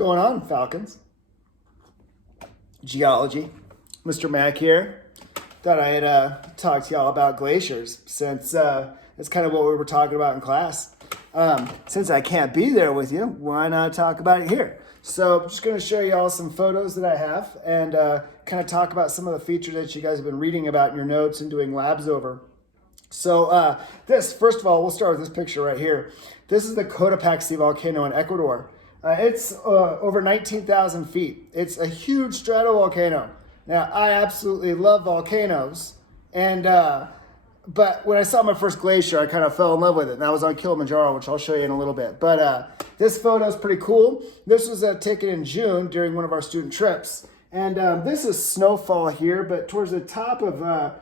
going on, Falcons? Geology. Mr. Mack here. Thought I'd talk to y'all about glaciers since it's kind of what we were talking about in class. Since I can't be there with you, why not talk about it here? So I'm just going to show y'all some photos that I have and kind of talk about some of the features that you guys have been reading about in your notes and doing labs over. So first of all, we'll start with this picture right here. This is the Cotopaxi volcano in Ecuador. It's over 19,000 feet. It's a huge stratovolcano. Now, I absolutely love volcanoes, and but when I saw my first glacier, I kind of fell in love with it, and that was on Kilimanjaro, which I'll show you in a little bit. But this photo is pretty cool. This was taken in June during one of our student trips, and this is snowfall here, but towards the top of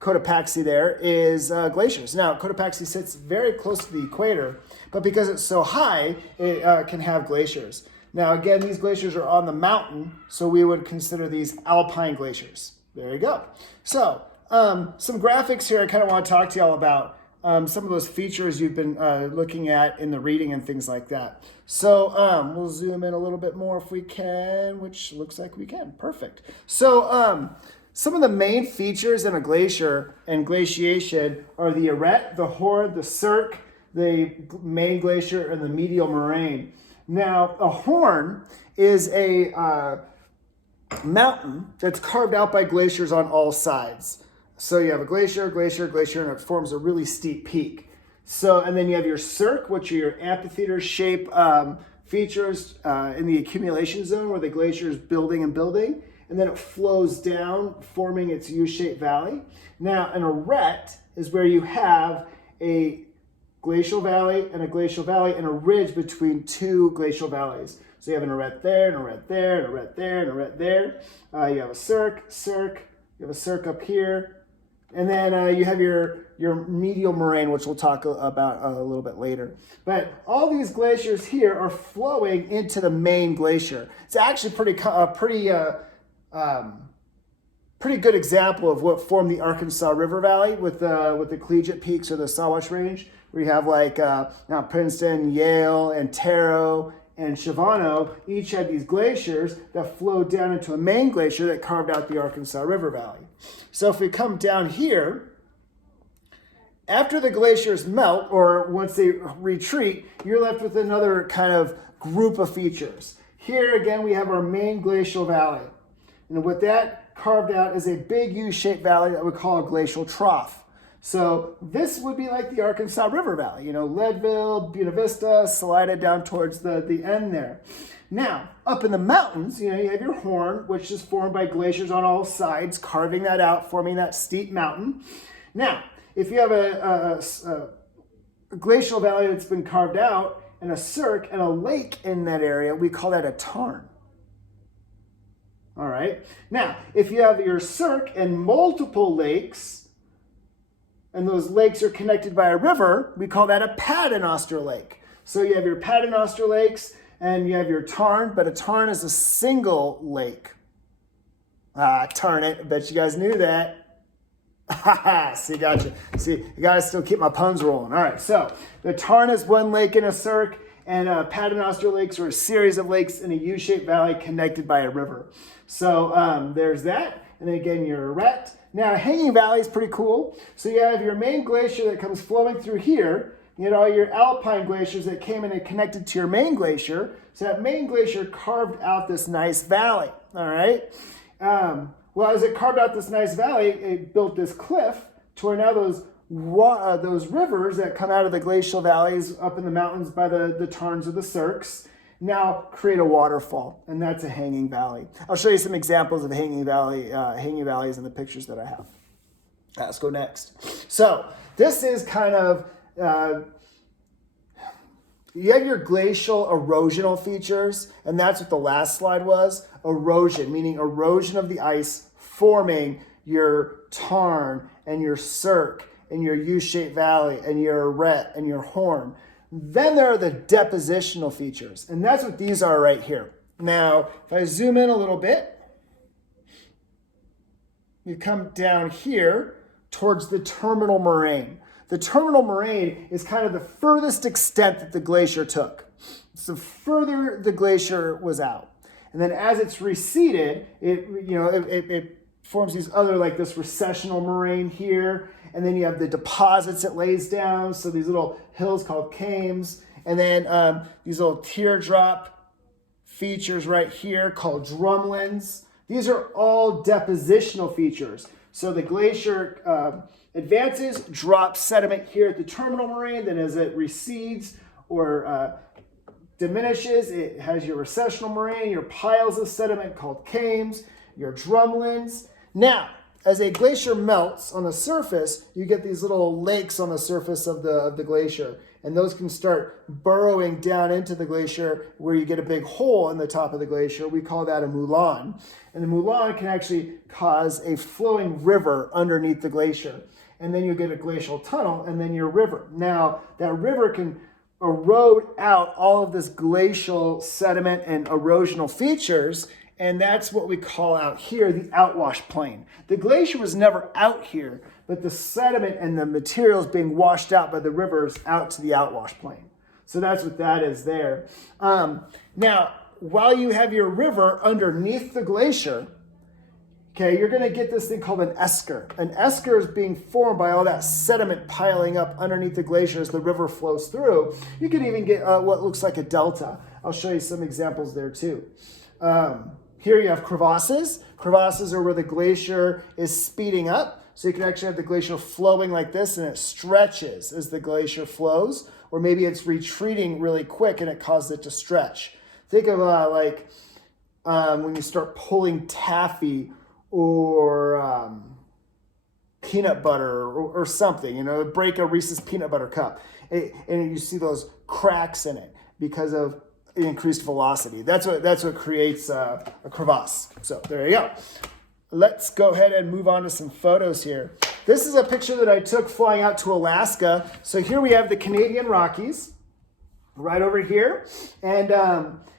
Cotopaxi there is glaciers. Now, Cotopaxi sits very close to the equator, but because it's so high, it can have glaciers. Now, again, these glaciers are on the mountain, so we would consider these alpine glaciers. There you go. So, some graphics here I kind of want to talk to y'all about. Some of those features you've been looking at in the reading and things like that. So, we'll zoom in a little bit more if we can, which looks like we can. Perfect. So, some of the main features in a glacier and glaciation are the arête, the horn, the cirque, the main glacier, and the medial moraine. Now, a horn is a mountain that's carved out by glaciers on all sides. So you have a glacier, glacier, glacier, and it forms a really steep peak. So, and then you have your cirque, which are your amphitheater shape features in the accumulation zone where the glacier is building and building. And then it flows down, forming its U-shaped valley. Now, an arête is where you have a glacial valley and a glacial valley and a ridge between two glacial valleys. So you have an arête there, an arête there, an arête there, an arête there. You have a cirque, you have a cirque up here. And then you have your medial moraine, which we'll talk about a little bit later. But all these glaciers here are flowing into the main glacier. It's actually pretty good example of what formed the Arkansas River Valley with the collegiate peaks or the Sawash Range, where you have like Mount Princeton, Yale, Antero, and Shavano. Each had these glaciers that flowed down into a main glacier that carved out the Arkansas River Valley. So if we come down here, after the glaciers melt, or once they retreat, you're left with another kind of group of features. Here again, we have our main glacial valley. And with that carved out is a big U-shaped valley that we call a glacial trough. So this would be like the Arkansas River Valley, you know, Leadville, Buena Vista, Salida down towards the end there. Now, up in the mountains, you know, you have your horn, which is formed by glaciers on all sides, carving that out, forming that steep mountain. Now, if you have a glacial valley that's been carved out and a cirque and a lake in that area, we call that a tarn. All right. Now, if you have your cirque and multiple lakes, and those lakes are connected by a river, we call that a paternoster lake. So you have your paternoster lakes and you have your tarn, but a tarn is a single lake. Tarn it. I bet you guys knew that. See, gotcha. See, I gotta still keep my puns rolling. All right, so the tarn is one lake in a cirque, and paternoster lakes are a series of lakes in a U-shaped valley connected by a river. So there's that. And then again, your arête. Now, hanging valley is pretty cool. So you have your main glacier that comes flowing through here. You had all your alpine glaciers that came in and connected to your main glacier. So that main glacier carved out this nice valley. All right. Well, as it carved out this nice valley, it built this cliff to where now those rivers that come out of the glacial valleys up in the mountains by the tarns or the cirques now create a waterfall, and that's a hanging valley. I'll show you some examples of hanging valleys in the pictures that I have. Let's go next. So this is kind of, you have your glacial erosional features, and that's what the last slide was. Erosion, meaning erosion of the ice forming your tarn and your cirque and your U-shaped valley and your arête and your horn. Then there are the depositional features, and that's what these are right here. Now, if I zoom in a little bit, you come down here towards the terminal moraine. The terminal moraine is kind of the furthest extent that the glacier took. the further the glacier was out. And then as it's receded, it forms these other, like this recessional moraine here. And then you have the deposits it lays down. So these little hills called kames. And then these little teardrop features right here called drumlins. These are all depositional features. So the glacier advances, drops sediment here at the terminal moraine. Then as it recedes or diminishes, it has your recessional moraine, your piles of sediment called kames, your drumlins. Now, as a glacier melts on the surface, you get these little lakes on the surface of the glacier. And those can start burrowing down into the glacier where you get a big hole in the top of the glacier. We call that a moulin. And the moulin can actually cause a flowing river underneath the glacier. And then you get a glacial tunnel and then your river. Now, that river can erode out all of this glacial sediment and erosional features, and that's what we call out here the outwash plain. The glacier was never out here, but the sediment and the materials being washed out by the rivers out to the outwash plain. So that's what that is there. Now, while you have your river underneath the glacier, okay, you're going to get this thing called an esker. An esker is being formed by all that sediment piling up underneath the glacier as the river flows through. You can even get what looks like a delta. I'll show you some examples there too. Here you have crevasses. Crevasses are where the glacier is speeding up. So you can actually have the glacier flowing like this and it stretches as the glacier flows. Or maybe it's retreating really quick and it causes it to stretch. Think of when you start pulling taffy or peanut butter or something, break a Reese's peanut butter cup. And you see those cracks in it because of increased velocity. That's what creates a crevasse. So there you go. Let's go ahead and move on to some photos here. This is a picture that I took flying out to Alaska. So here we have the Canadian Rockies right over here. And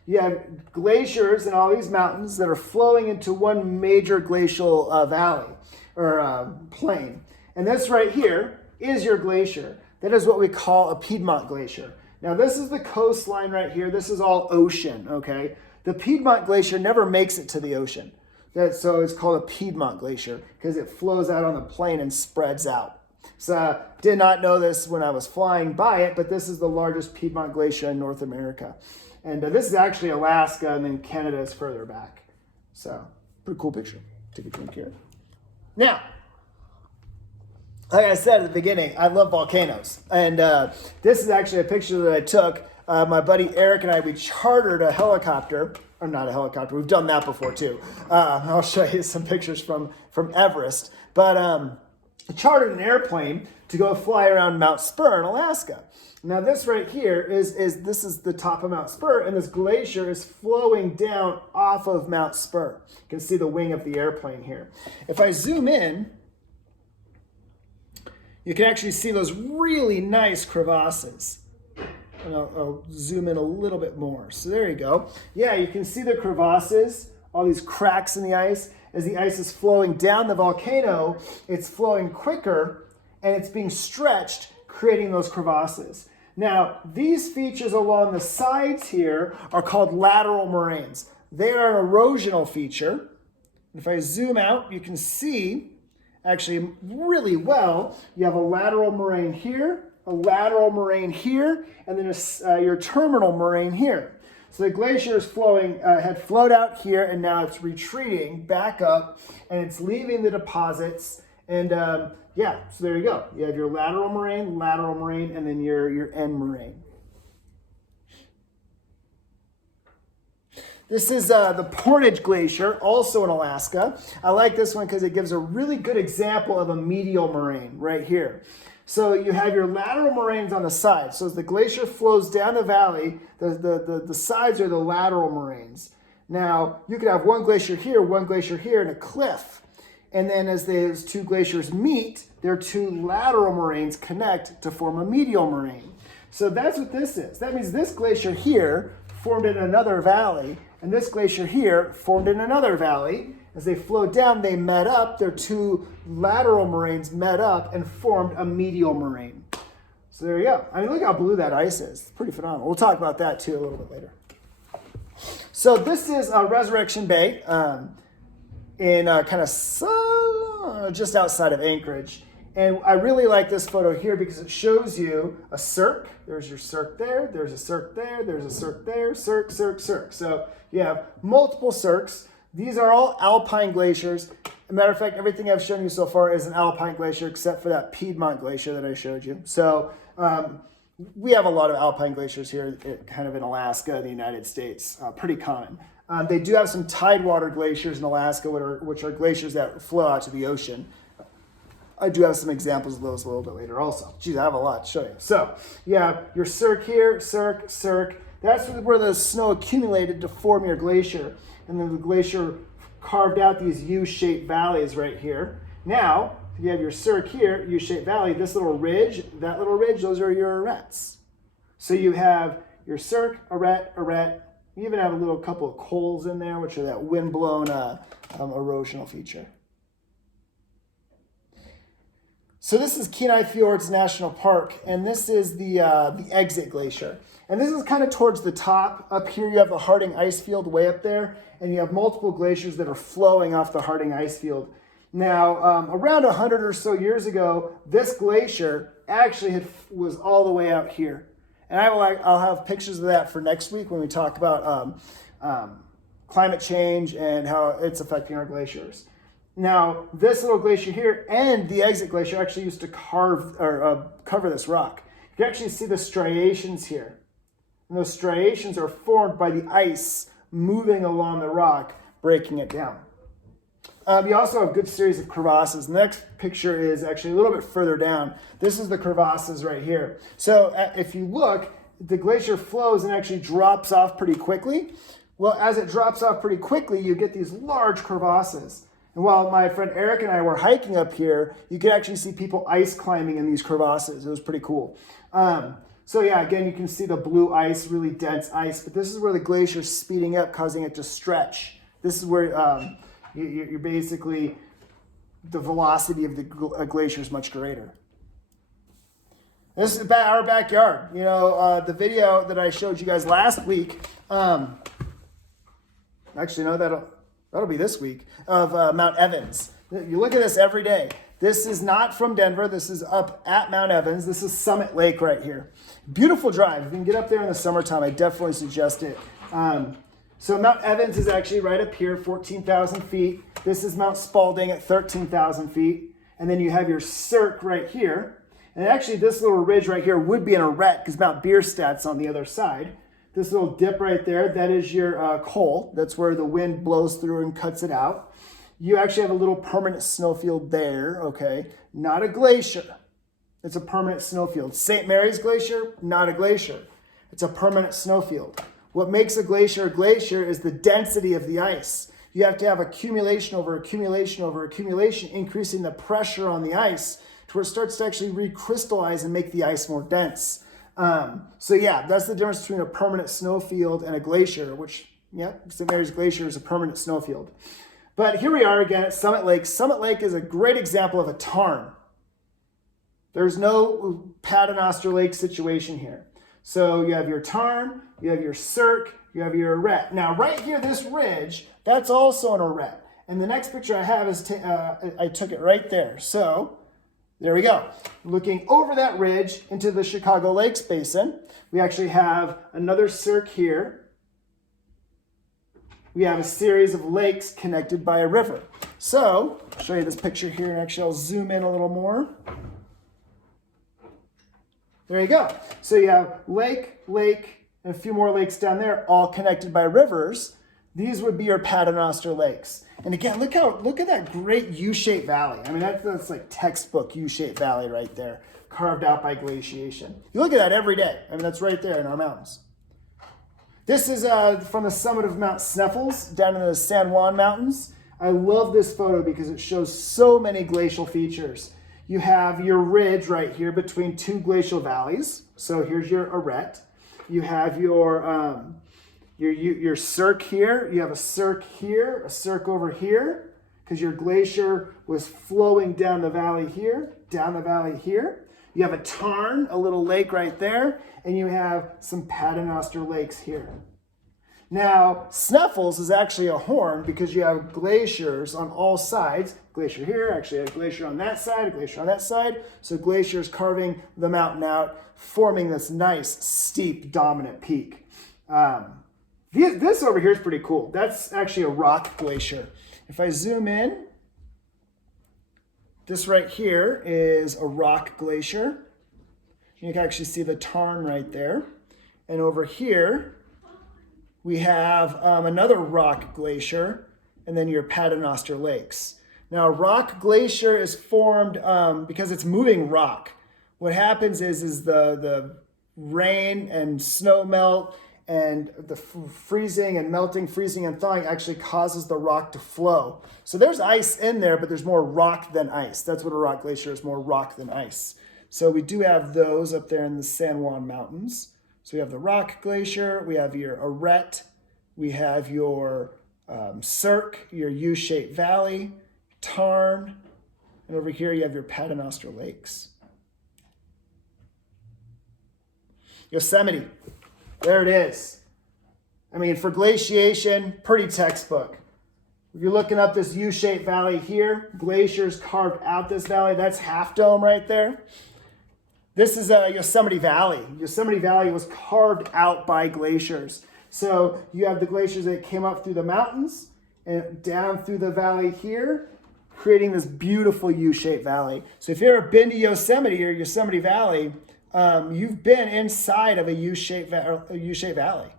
you have glaciers and all these mountains that are flowing into one major glacial valley or plain. And this right here is your glacier. That is what we call a Piedmont Glacier. Now this is the coastline right here. This is all ocean, okay? The Piedmont Glacier never makes it to the ocean. So it's called a Piedmont Glacier because it flows out on the plain and spreads out. So I did not know this when I was flying by it, but this is the largest Piedmont Glacier in North America. And this is actually Alaska, and then Canada is further back. So pretty cool picture. Take a drink here. Now, like I said at the beginning, I love volcanoes. And this is actually a picture that I took. My buddy Eric and I, we chartered a helicopter. Or not a helicopter. We've done that before too. I'll show you some pictures from Everest. But I chartered an airplane to go fly around Mount Spur in Alaska. Now this right here is the top of Mount Spur, and this glacier is flowing down off of Mount Spur. You can see the wing of the airplane here. If I zoom in, you can actually see those really nice crevasses. And I'll zoom in a little bit more. So there you go. Yeah, you can see the crevasses, all these cracks in the ice. As the ice is flowing down the volcano, it's flowing quicker and it's being stretched, creating those crevasses. Now, these features along the sides here are called lateral moraines. They are an erosional feature. If I zoom out, you can see actually really well, you have a lateral moraine here, a lateral moraine here, and then your terminal moraine here. So the glacier is flowing, had flowed out here, and now it's retreating back up, and it's leaving the deposits. And yeah, so there you go. You have your lateral moraine, and then your end moraine. This is the Portage Glacier, also in Alaska. I like this one because it gives a really good example of a medial moraine right here. So you have your lateral moraines on the sides. So as the glacier flows down the valley, the sides are the lateral moraines. Now, you could have one glacier here, and a cliff. And then as those two glaciers meet, their two lateral moraines connect to form a medial moraine. So that's what this is. That means this glacier here formed in another valley, and this glacier here formed in another valley. As they flowed down, they met up, their two lateral moraines met up and formed a medial moraine. So there you go. I mean, look how blue that ice is. It's pretty phenomenal. We'll talk about that too a little bit later. So this is Resurrection Bay in kind of just outside of Anchorage. And I really like this photo here because it shows you a cirque. There's your cirque there. There's a cirque there. There's a cirque there. Cirque, cirque, cirque. So you have multiple cirques. These are all alpine glaciers. As a matter of fact, everything I've shown you so far is an alpine glacier except for that Piedmont glacier that I showed you. So we have a lot of alpine glaciers here kind of in Alaska, in the United States, pretty common. They do have some tidewater glaciers in Alaska, which are glaciers that flow out to the ocean. I do have some examples of those a little bit later also. Geez, I have a lot to show you. So you have your cirque here, cirque, cirque. That's where the snow accumulated to form your glacier. And then the glacier carved out these U-shaped valleys right here. Now, you have your cirque here, U-shaped valley. This little ridge, that little ridge, those are your arêtes. So you have your cirque, arête, arête. You even have a little couple of cols in there, which are that wind-blown erosional feature. So this is Kenai Fjords National Park, and this is the exit glacier. And this is kind of towards the top. Up here you have the Harding ice field way up there, and you have multiple glaciers that are flowing off the Harding ice field. Now, around 100 or so years ago, this glacier actually was all the way out here. And I'll have pictures of that for next week when we talk about climate change and how it's affecting our glaciers. Now, this little glacier here and the exit glacier actually used to cover this rock. You can actually see the striations here. And those striations are formed by the ice moving along the rock, breaking it down. You also have a good series of crevasses. The next picture is actually a little bit further down. This is the crevasses right here. So if you look, the glacier flows and actually drops off pretty quickly. Well, as it drops off pretty quickly, you get these large crevasses. And while my friend Eric and I were hiking up here, you could actually see people ice climbing in these crevasses. It was pretty cool. So yeah, again, you can see the blue ice, really dense ice, but this is where the glacier is speeding up, causing it to stretch. This is where you're basically, the velocity of the glacier is much greater. This is our backyard. You know, the video that I showed you guys last week, actually, no, that'll be this week, of Mount Evans. You look at this every day. This is not from Denver. This is up at Mount Evans. This is Summit Lake right here. Beautiful drive. If you can get up there in the summertime, I definitely suggest it. So Mount Evans is actually right up here, 14,000 feet. This is Mount Spalding at 13,000 feet. And then you have your cirque right here. And actually this little ridge right here would be an arête because Mount Bierstadt's on the other side. This little dip right there, that is your col. That's where the wind blows through and cuts it out. You actually have a little permanent snowfield there, okay? Not a glacier. It's a permanent snowfield. St. Mary's Glacier, not a glacier. It's a permanent snowfield. What makes a glacier is the density of the ice. You have to have accumulation over accumulation over accumulation, increasing the pressure on the ice to where it starts to actually recrystallize and make the ice more dense. So yeah, that's the difference between a permanent snowfield and a glacier, which, yeah, St. Mary's Glacier is a permanent snowfield. But here we are again at Summit Lake. Summit Lake is a great example of a tarn. There's no Paternoster Lake situation here. So you have your tarn, you have your cirque, you have your arête. Now right here, this ridge, that's also an arête. And the next picture I have is, I took it right there. So there we go. Looking over that ridge into the Chicago Lakes Basin, we actually have another cirque here. We have a series of lakes connected by a river. So I'll show you this picture here, and actually I'll zoom in a little more. There you go. So you have lake, and a few more lakes down there, all connected by rivers. These would be your Paternoster Lakes. And again, look at that great U-shaped valley. I mean, that's like textbook U-shaped valley right there, carved out by glaciation. You look at that every day. I mean, that's right there in our mountains. This is from the summit of Mount Sneffels down in the San Juan Mountains. I love this photo because it shows so many glacial features. You have your ridge right here between two glacial valleys. So here's your arête. You have your cirque here. You have a cirque here, a cirque over here, because your glacier was flowing down the valley here, down the valley here. You have a tarn, a little lake right there, and you have some paternoster lakes here. Now, Snuffles is actually a horn because you have glaciers on all sides. Glacier here, actually a glacier on that side, a glacier on that side. So glaciers carving the mountain out, forming this nice, steep, dominant peak. This over here is pretty cool. That's actually a rock glacier. If I zoom in, this right here is a rock glacier. You can actually see the tarn right there. And over here, we have another rock glacier, and then your paternoster lakes. Now, a rock glacier is formed because it's moving rock. What happens is the rain and snow melt and the freezing and melting, freezing and thawing actually causes the rock to flow. So there's ice in there, but there's more rock than ice. That's what a rock glacier is, more rock than ice. So we do have those up there in the San Juan Mountains. So we have the rock glacier, we have your arête, we have your cirque, your U-shaped valley, tarn, and over here you have your paternoster lakes. Yosemite, there it is. I mean, for glaciation, pretty textbook. If you're looking up this U-shaped valley here, glaciers carved out this valley. That's Half Dome right there. This is Yosemite Valley. Yosemite Valley was carved out by glaciers. So you have the glaciers that came up through the mountains and down through the valley here, creating this beautiful U-shaped valley. So if you've ever been to Yosemite or Yosemite Valley, you've been inside of a U-shaped valley.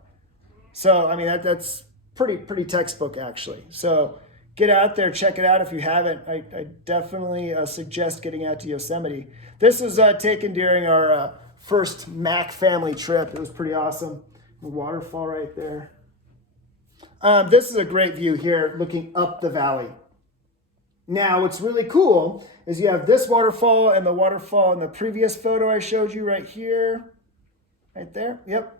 So, I mean, that's pretty textbook, actually. So get out there, check it out if you haven't. I definitely suggest getting out to Yosemite. This was taken during our first Mac family trip. It was pretty awesome. The waterfall right there. This is a great view here looking up the valley. Now, what's really cool is you have this waterfall and the waterfall in the previous photo I showed you right here. Right there, yep.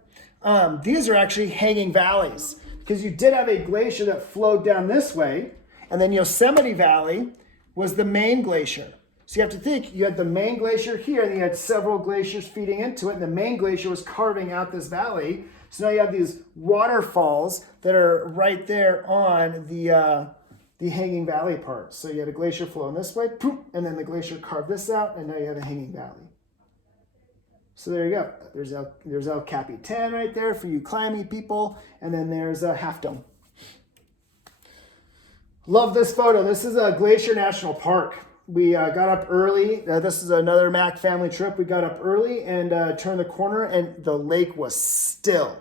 These are actually hanging valleys because you did have a glacier that flowed down this way, and then Yosemite Valley was the main glacier. So you have to think, you had the main glacier here, and you had several glaciers feeding into it, and the main glacier was carving out this valley. So now you have these waterfalls that are right there on the hanging valley part. So you had a glacier flowing this way, poof, and then the glacier carved this out, and now you have a hanging valley. So there you go. There's El Capitan right there for you climbing people, and then there's a Half Dome. Love this photo. This is a Glacier National Park. We got up early. This is another Mac family trip. We got up early and turned the corner, and the lake was still.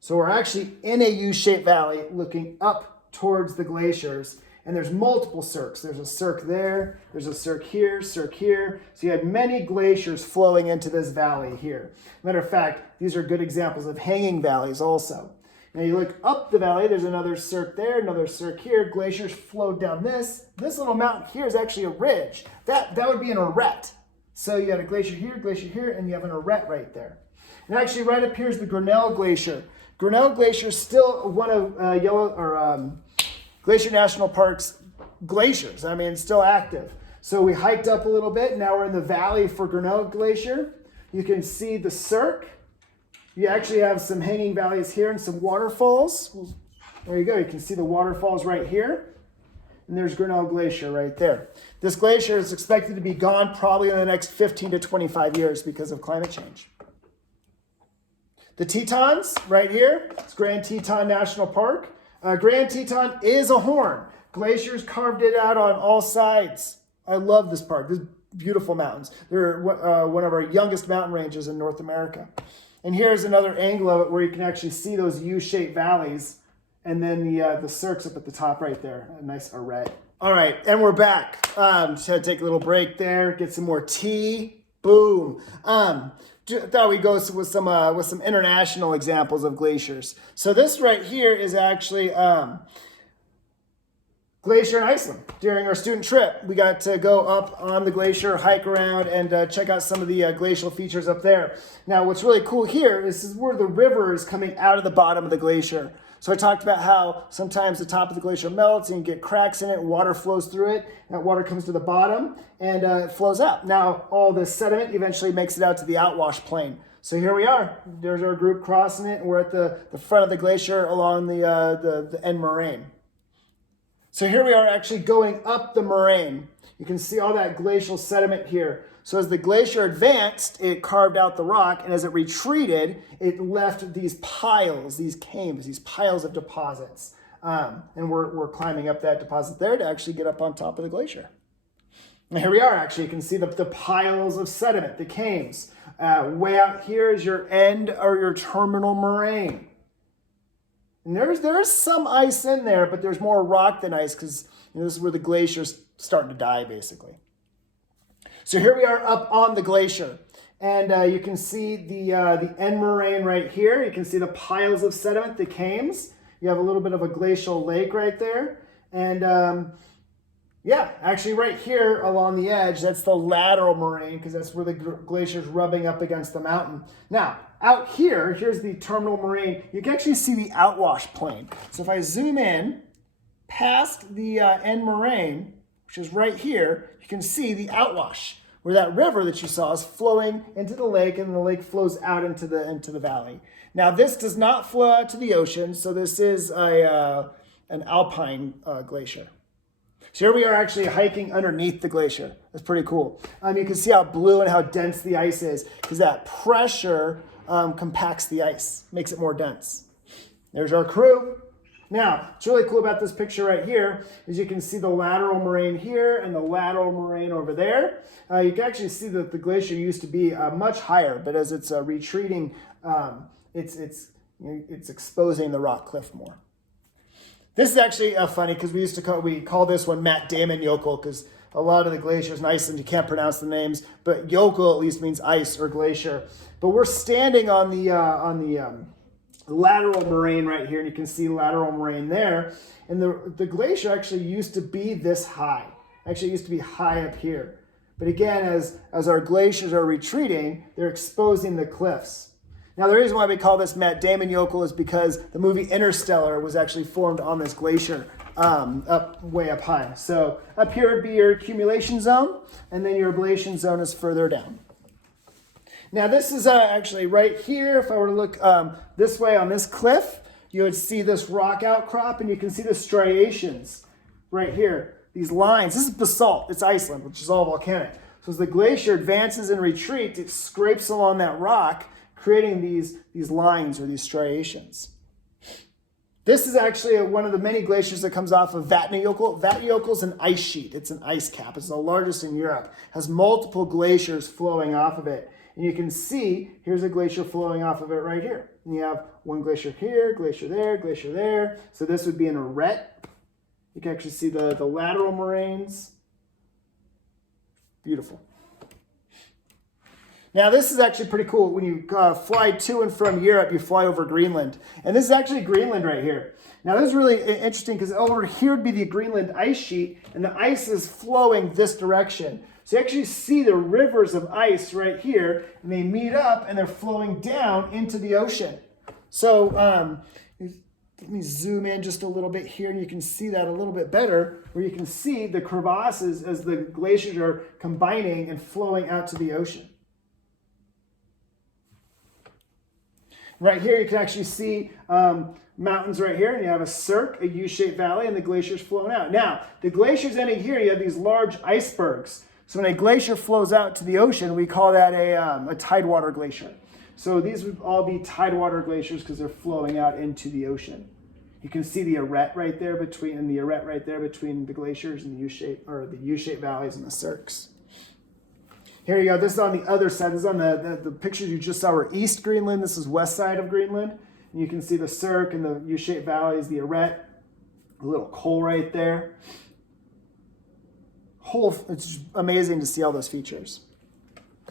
So we're actually in a U-shaped valley looking up towards the glaciers, and there's multiple cirques. There's a cirque there, there's a cirque here, cirque here. So you had many glaciers flowing into this valley here. Matter of fact, these are good examples of hanging valleys also. Now you look up the valley, there's another cirque there, another cirque here. Glaciers flowed down this. This little mountain here is actually a ridge. That would be an arête. So you had a glacier here, and you have an arête right there. And actually right up here is the Grinnell Glacier. Grinnell Glacier is still one of Glacier National Park's glaciers. I mean, it's still active. So we hiked up a little bit. Now we're in the valley for Grinnell Glacier. You can see the cirque. You actually have some hanging valleys here and some waterfalls. There you go. You can see the waterfalls right here. And there's Grinnell Glacier right there. This glacier is expected to be gone probably in the next 15 to 25 years because of climate change. The Tetons right here. It's Grand Teton National Park. Grand Teton is a horn. Glaciers carved it out on all sides. I love this park. These beautiful mountains. They're one of our youngest mountain ranges in North America. And here's another angle of it where you can actually see those U-shaped valleys, and then the cirques up at the top right there. A nice arête. All right, and we're back. Just had to take a little break there, get some more tea. Boom. Thought we'd go with some international examples of glaciers. So this right here is actually glacier in Iceland. During our student trip, we got to go up on the glacier, hike around, and check out some of the glacial features up there. Now, what's really cool here is this is where the river is coming out of the bottom of the glacier. So I talked about how sometimes the top of the glacier melts and you get cracks in it, water flows through it, that water comes to the bottom and it flows out. Now all this sediment eventually makes it out to the outwash plain. So here we are, there's our group crossing it, and we're at the front of the glacier along the end moraine. So here we are actually going up the moraine. You can see all that glacial sediment here. So as the glacier advanced, it carved out the rock, and as it retreated, it left these piles, these cames, these piles of deposits. And we're climbing up that deposit there to actually get up on top of the glacier. And here we are, actually. You can see the piles of sediment, the cames. Way out here is your end or your terminal moraine. And there's some ice in there, but there's more rock than ice because this is where the glacier's starting to die, basically. So here we are up on the glacier, and you can see the end moraine right here. You can see the piles of sediment, the cames. You have a little bit of a glacial lake right there, and yeah, actually right here along the edge, that's the lateral moraine because that's where the glacier's rubbing up against the mountain. Now, out here, here's the terminal moraine. You can actually see the outwash plain. So if I zoom in past the end moraine, which is right here, you can see the outwash, where that river that you saw is flowing into the lake, and the lake flows out into the valley. Now, this does not flow out to the ocean, so this is an alpine glacier. So here we are actually hiking underneath the glacier. That's pretty cool. You can see how blue and how dense the ice is because that pressure compacts the ice, makes it more dense. There's our crew. Now, what's really cool about this picture right here is you can see the lateral moraine here and the lateral moraine over there. You can actually see that the glacier used to be much higher, but as it's retreating, it's exposing the rock cliff more. This is actually funny because we call this one Matt Damon Yokel because a lot of the glaciers in Iceland, you can't pronounce the names, but Yokel at least means ice or glacier. But we're standing on the lateral moraine right here, and you can see lateral moraine there. And the glacier actually used to be this high. Actually, it used to be high up here. But again, as our glaciers are retreating, they're exposing the cliffs. Now, the reason why we call this Matt Damon Yokel is because the movie Interstellar was actually formed on this glacier way up high. So up here would be your accumulation zone, and then your ablation zone is further down. Now, this is actually right here. If I were to look this way on this cliff, you would see this rock outcrop, and you can see the striations right here. These lines. This is basalt. It's Iceland, which is all volcanic. So as the glacier advances and retreats, it scrapes along that rock, creating these lines or these striations. This is actually one of the many glaciers that comes off of Vatnajökull. Vatnajökull is an ice sheet. It's an ice cap. It's the largest in Europe. It has multiple glaciers flowing off of it. And you can see, here's a glacier flowing off of it right here. And you have one glacier here, glacier there, glacier there. So this would be an arête. You can actually see the lateral moraines. Beautiful. Now, this is actually pretty cool. When you fly to and from Europe, you fly over Greenland. And this is actually Greenland right here. Now, this is really interesting because over here would be the Greenland ice sheet, and the ice is flowing this direction. So you actually see the rivers of ice right here, and they meet up, and they're flowing down into the ocean. So let me zoom in just a little bit here, and you can see that a little bit better, where you can see the crevasses as the glaciers are combining and flowing out to the ocean. Right here, you can actually see mountains right here, and you have a cirque, a U-shaped valley, and the glacier's flowing out. Now, the glaciers ending here, you have these large icebergs. So when a glacier flows out to the ocean, we call that a tidewater glacier. So these would all be tidewater glaciers because they're flowing out into the ocean. You can see the arête right there between the glaciers and the U-shaped valleys and the cirques. Here you go. This is on the other side. This is on the pictures you just saw were East Greenland. This is west side of Greenland. And you can see the cirque and the U-shaped valleys, the arête, a little coal right there. It's just amazing to see all those features.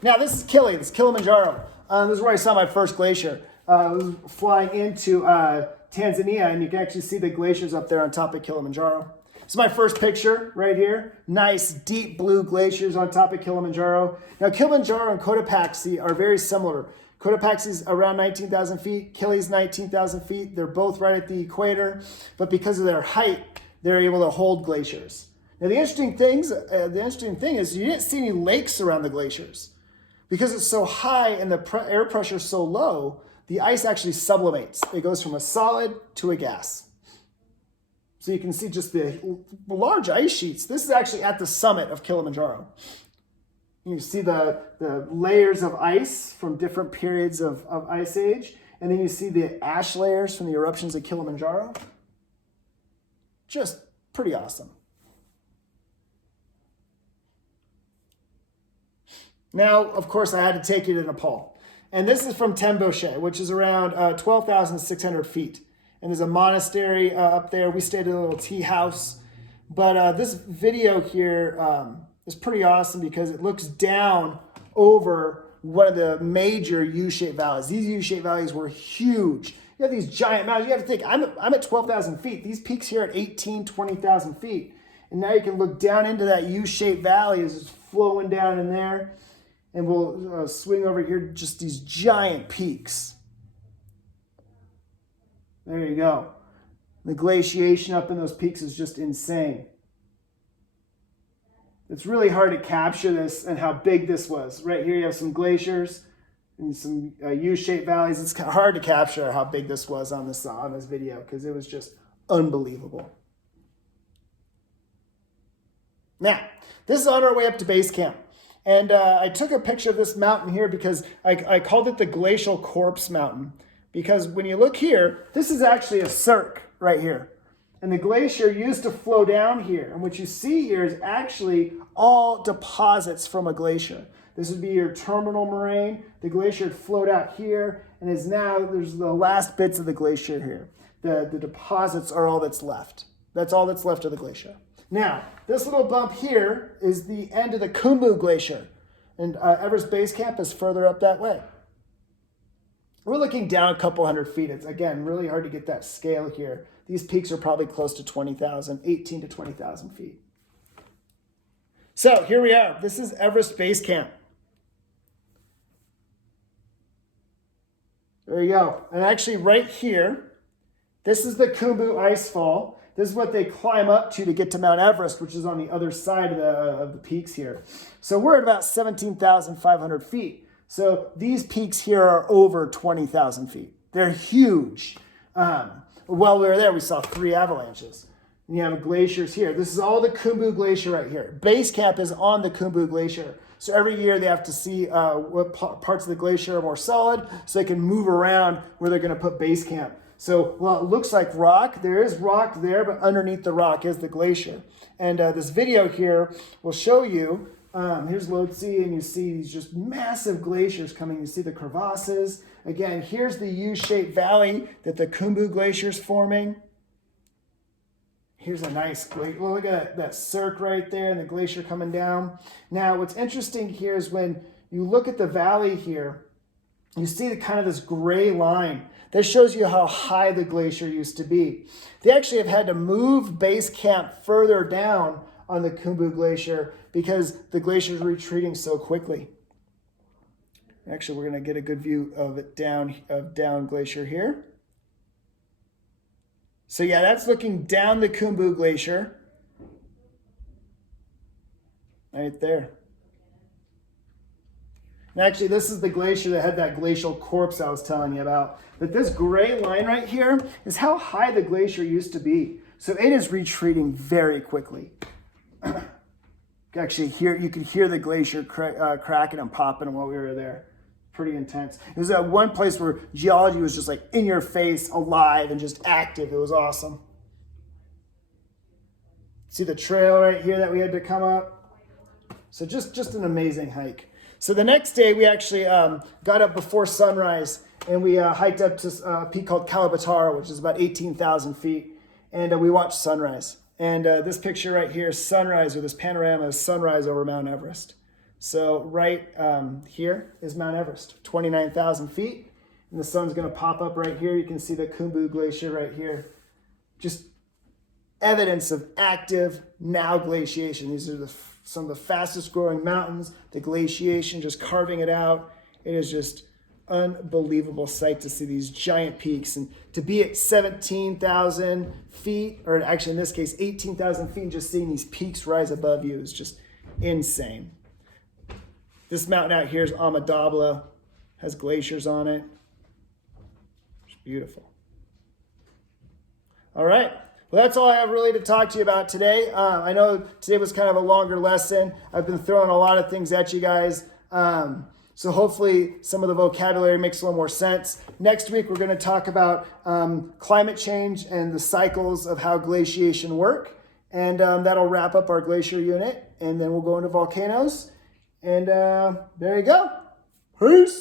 Now, this is Kili. This is Kilimanjaro. This is where I saw my first glacier. I was flying into Tanzania, and you can actually see the glaciers up there on top of Kilimanjaro. This is my first picture right here. Nice, deep blue glaciers on top of Kilimanjaro. Now, Kilimanjaro and Cotopaxi are very similar. Cotopaxi's around 19,000 feet. Kili's 19,000 feet. They're both right at the equator, but because of their height, they're able to hold glaciers. Now, the interesting thing is you didn't see any lakes around the glaciers. Because it's so high and the air pressure is so low, the ice actually sublimates. It goes from a solid to a gas. So you can see just the large ice sheets. This is actually at the summit of Kilimanjaro. You see the layers of ice from different periods of ice age. And then you see the ash layers from the eruptions of Kilimanjaro. Just pretty awesome. Now, of course, I had to take you to Nepal. And this is from Temboshe, which is around 12,600 feet. And there's a monastery up there. We stayed at a little tea house. But this video here is pretty awesome because it looks down over one of the major U-shaped valleys. These U-shaped valleys were huge. You have these giant mountains. You have to think, I'm at 12,000 feet. These peaks here at 18, 20,000 feet. And now you can look down into that U-shaped valley as it's flowing down in there. And we'll swing over here, just these giant peaks. There you go. The glaciation up in those peaks is just insane. It's really hard to capture this and how big this was. Right here you have some glaciers and some U-shaped valleys. It's hard to capture how big this was on this video because it was just unbelievable. Now, this is on our way up to base camp. And I took a picture of this mountain here because I called it the Glacial Corpse Mountain. Because when you look here, this is actually a cirque right here. And the glacier used to flow down here. And what you see here is actually all deposits from a glacier. This would be your terminal moraine. The glacier had flowed out here and is now, there's the last bits of the glacier here. The deposits are all that's left. That's all that's left of the glacier. Now, this little bump here is the end of the Khumbu Glacier. And Everest Base Camp is further up that way. We're looking down a couple hundred feet. It's, again, really hard to get that scale here. These peaks are probably close to 20,000, 18 to 20,000 feet. So here we are. This is Everest Base Camp. There you go. And actually right here, this is the Khumbu Icefall. This is what they climb up to get to Mount Everest, which is on the other side of the peaks here. So we're at about 17,500 feet. So these peaks here are over 20,000 feet. They're huge. While we were there, we saw 3 avalanches. And you have glaciers here. This is all the Khumbu Glacier right here. Base camp is on the Khumbu Glacier. So every year they have to see what parts of the glacier are more solid so they can move around where they're going to put base camp. So while it looks like rock, there is rock there, but underneath the rock is the glacier. And this video here will show you, here's Lhotse, and you see these just massive glaciers coming. You see the crevasses. Again, here's the U-shaped valley that the Khumbu Glacier is forming. Here's a nice, look at that cirque right there and the glacier coming down. Now, what's interesting here is when you look at the valley here, you see the kind of this gray line. That shows you how high the glacier used to be. They actually have had to move base camp further down on the Khumbu Glacier because the glacier is retreating so quickly. Actually, we're going to get a good view of it down glacier here. So yeah, that's looking down the Khumbu Glacier. Right there. And actually, this is the glacier that had that glacial corpse I was telling you about. But this gray line right here is how high the glacier used to be. So it is retreating very quickly. Actually, you could hear the glacier cracking and popping while we were there. Pretty intense. It was at one place where geology was just like in your face, alive, and just active. It was awesome. See the trail right here that we had to come up? So just an amazing hike. So the next day, we actually got up before sunrise, and we hiked up to a peak called Kalabatara, which is about 18,000 feet, and we watched sunrise. And this picture right here is sunrise, or this panorama is sunrise over Mount Everest. So right here is Mount Everest, 29,000 feet, and the sun's going to pop up right here. You can see the Khumbu Glacier right here. Just evidence of active now glaciation. These are some of the fastest growing mountains, the glaciation just carving it out. It is just unbelievable sight to see these giant peaks, and to be at 17,000 feet, or actually in this case 18,000 feet, and just seeing these peaks rise above you is just insane. This mountain out here is Amadabla, has glaciers on it. It's beautiful. All right. Well, that's all I have really to talk to you about today. I know today was kind of a longer lesson. I've been throwing a lot of things at you guys. So hopefully some of the vocabulary makes a little more sense. Next week, we're going to talk about climate change and the cycles of how glaciation work. And that'll wrap up our glacier unit. And then we'll go into volcanoes. And there you go. Peace.